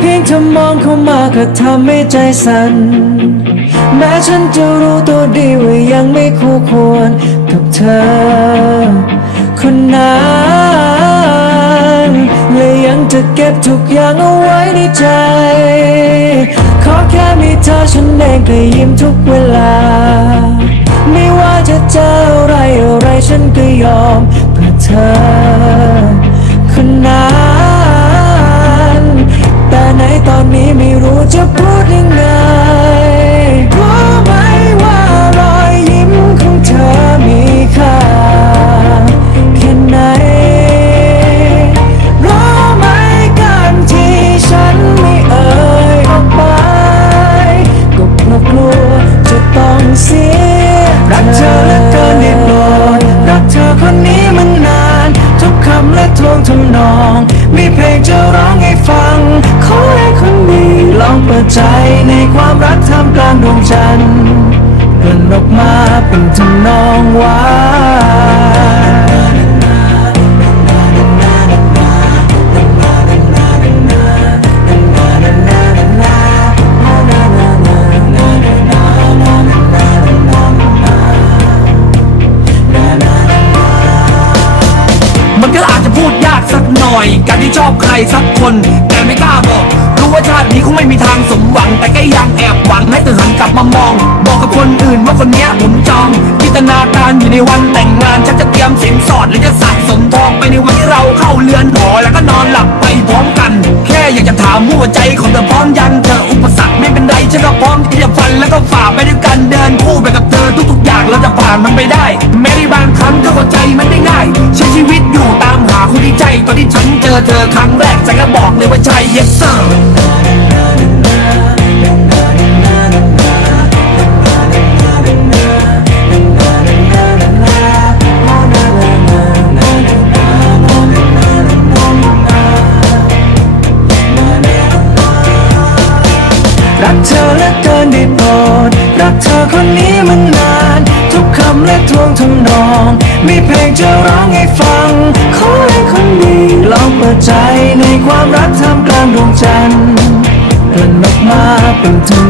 เพียงเธอมองเข้ามาก็ทำให้ใจสั่น แม้ฉันจะรู้ตัวดีว่ายังไม่คู่ควรกับเธอ คนนั้นและยังจะเก็บทุกอย่างเอาไว้ในใจ ขอแค่มีเธอฉันเองก็ยิ้มทุกเวลา ไม่ว่าจะเจออะไรอะไรฉันก็ยอมเพื่อเธอ องเปิดใจในความรักท่ามกลางดวงจันทร์กลั่นออกมาเป็นทำนองหวามันก็อาจจะพูดยากสักหน่อย การที่ชอบใครสักคน แต่ไม่กล้าบอก รู้ว่าชาตินี้คงไม่มีทางสมหวัง แต่ก็ยังแอบหวังให้เธอหันกลับมามอง บอกกับคนอื่นว่าคนเนี้ยผมจองจินตนาการอยู่ในวันแต่งงานฉัน รักเธอและเกินได้โปรดรักเธอคนนี้มันนาน ทุกคำและทวงทำนอง มีเพลงจะร้องให้ฟัง ขอให้คนดีลองเปิดใจในความรักทำกลางดวงจันทร์กลั่นอกมาเป็นทำนอง